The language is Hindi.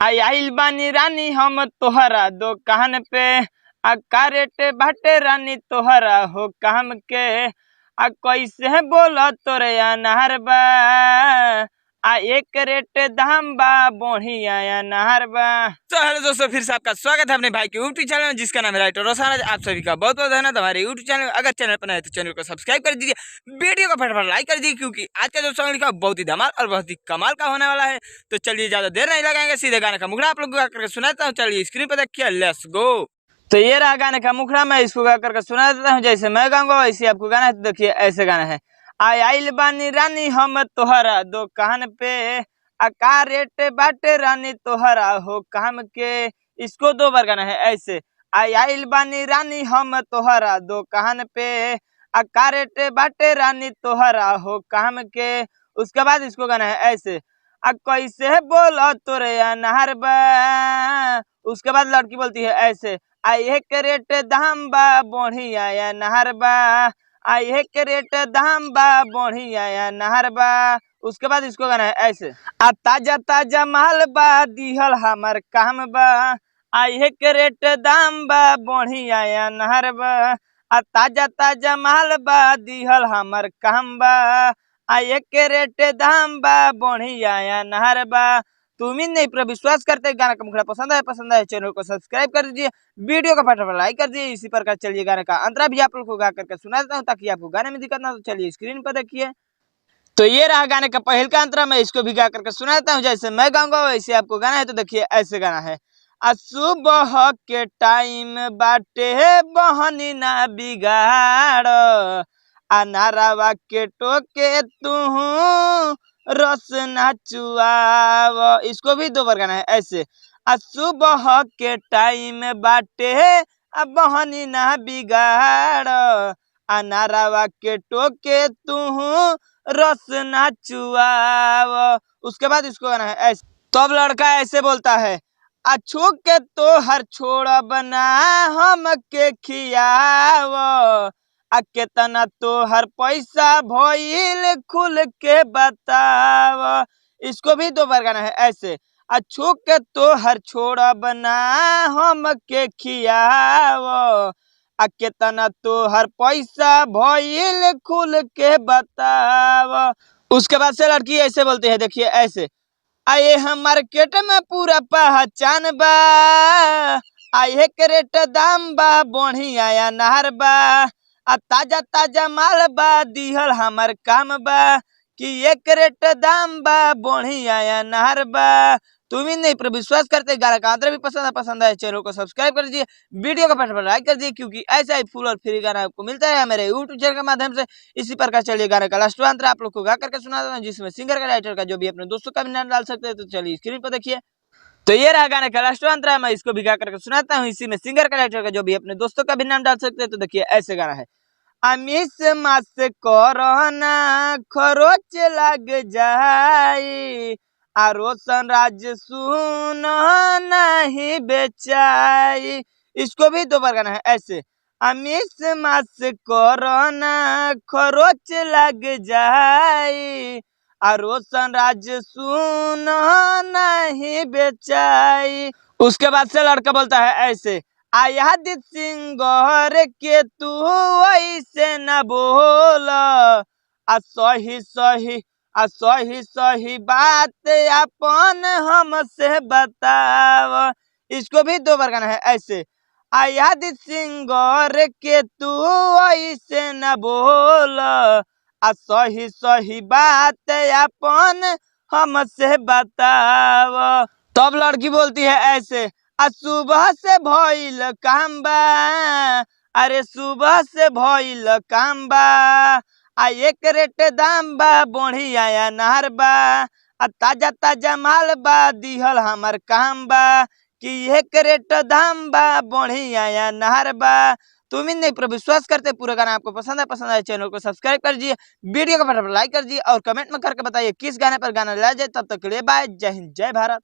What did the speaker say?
आइल बानी रानी हम तोहरा दुकान पे का रेट बाटे रानी तोहरा हो काम के कैसे बोला तोरे अनार बा एक रेट दाम बा बढ़िया अनार बा। तो हेलो दोस्तों, फिर से आपका स्वागत है अपने भाई के यूट्यूब चैनल में जिसका नाम है राइटर रोशन। आप सभी का बहुत बहुत धन्यवाद हमारे यूट्यूब चैनल। अगर चैनल पर नए तो चैनल को सब्सक्राइब कर दीजिए, वीडियो को फटाफट लाइक कर दीजिए क्योंकि आज का जो सॉन्ग लिखा बहुत ही धमाल और बहुत ही कमाल का होने वाला है। तो चलिए ज्यादा देर नहीं लगाएंगे, सीधे गाने का मुखड़ा आप लोग गा करके सुनाता हूँ। चलिए स्क्रीन पर देखिए, लेट्स गो। तो ये रहा गाने का मुखड़ा, मैं इसको गा करके सुना देता हूँ। जैसे मैं गाऊंगा वैसे आपको गाना है, तो देखिए ऐसे गाना है। आइल बानी रानी हम तोहरा दुकान पे का रेट बाटे रानी तोहरा हो काम के। इसको दो बार गाना है ऐसे। आइल बानी रानी हम तोहरा दुकान पे का रेट बाटे रानी तोहरा हो काम के। उसके बाद इसको गाना है ऐसे। कैसे बोला तोरे अनार बा। उसके बाद लड़की बोलती है ऐसे। एक रेट दाम बा बढ़िया अनार बा। एक रेट दाम बा बढ़िया अनार बा। उसके बाद इसको गाना है ऐसे। ताजा ताजा माल बा दिहल हमार काम बा। एक रेट दाम बा बढ़िया अनार बा। ताजा ताजा माल बा दिहल हमार काम बा। एक रेट दाम बा बढ़िया अनार बा। तुम ही नहीं पर विश्वास करते। गाना का मुखड़ा पसंद है चैनल को सब्सक्राइब कर दीजिए, वीडियो का फटाफट लाइक कर दीजिए। इसी प्रकार चलिए गाने का अंतरा भी आप लोग को गा करके सुना देता हूँ ताकि आपको गाने में दिक्कत ना हो। चलिए स्क्रीन पर देखिए। तो ये रहा गाने का पहल का अंतरा, मैं इसको भी गा करके सुना देता हूँ। जैसे मैं गाऊंगा वैसे आपको गाना है, तो देखिए ऐसे गाना है। सुबह के टाइम बाटे बहनी ना बिगाड़ अनारवा के टोके तू रस ना चुआव। इसको भी दो बार गाना है ऐसे। सुबह के टाइम बाटे बहनी ना बिगाड़ अनारवा के टोके तू रस ना चुआव। उसके बाद इसको गाना है ऐसे। तो अब लड़का ऐसे बोलता है। अछू के तो हर छोड़ बना हम के खियाव केतना तो हर पैसा भइल खुल के बताव। इसको भी दो बार गाना है ऐसे। अछू के तो हर छोड़ बना हम के खियाव केतना तो हर पैसा भइल खुल के बताव। उसके बाद से लड़की ऐसे बोलती है, देखिए ऐसे। आए हम मार्केट में पूरा पहचान बा। आए रेट दाम बा बढ़िया अनार बा। ताजा ताजा माल बा दिहल हमार काम बा कि एक रेट दाम बा बढ़िया अनार बा। तुम ही नहीं पर विश्वास करते। गाना का अंदर भी पसंद है चैनल को सब्सक्राइब कर दीजिए, वीडियो को फटाफट लाइक कर दीजिए क्योंकि ऐसा ही फुल और फ्री गाना आपको मिलता है मेरे यूट्यूब चैनल के माध्यम से। इसी प्रकार चलिए गाने का लास्ट अंतर आप लोग को गा करके सुना देता हूं, जिसमें सिंगर का राइटर का जो भी अपने दोस्तों का भी नाम डाल सकते हैं। तो चलिए स्क्रीन पर देखिए। तो ये रहा गाने का लास्ट अंतर, मैं इसको भी गा करके सुनाता हूँ। इसी में सिंगर का राइटर का जो भी अपने दोस्तों का भी नाम डाल सकते हैं। तो देखिए ऐसे गाना है। अमिस मास कोरोना खरोच लग जाई रोशन राज सुन नहीं बेचाई। इसको भी दो बार गाना है ऐसे। अमिस मास कोरोना खरोच लग जाई रोशन राज सुन नहीं बेचाई। उसके बाद से लड़का बोलता है ऐसे। आयादित सिंगर के तू ऐसे न बोल सही सही सही सही बात अपन हमसे बताव। इसको भी दो बार गाना है ऐसे। आयादित सिंगर के तू ऐसे न बोल सही सही बात अपन हमसे बताव। तब लड़की बोलती है ऐसे। सुबह से भइल काम बा। अरे सुबह से भइल काम बा एक रेट दाम बा बढ़िया अनार बा। ताजा ताजा माल बा दिहल हमार काम बा कि एक रेट दाम बा बढ़िया अनार बा। तुम ही नहीं पर विश्वास करते। पूरा गाना आपको पसंद है चैनल को सब्सक्राइब कर दीजिए, वीडियो को फटाफट लाइक कर दीजिए और कमेंट में करके बताइए किस गाने पर गाना लाया जाए। तब तक के लिए बाय, जय हिंद, जय भारत।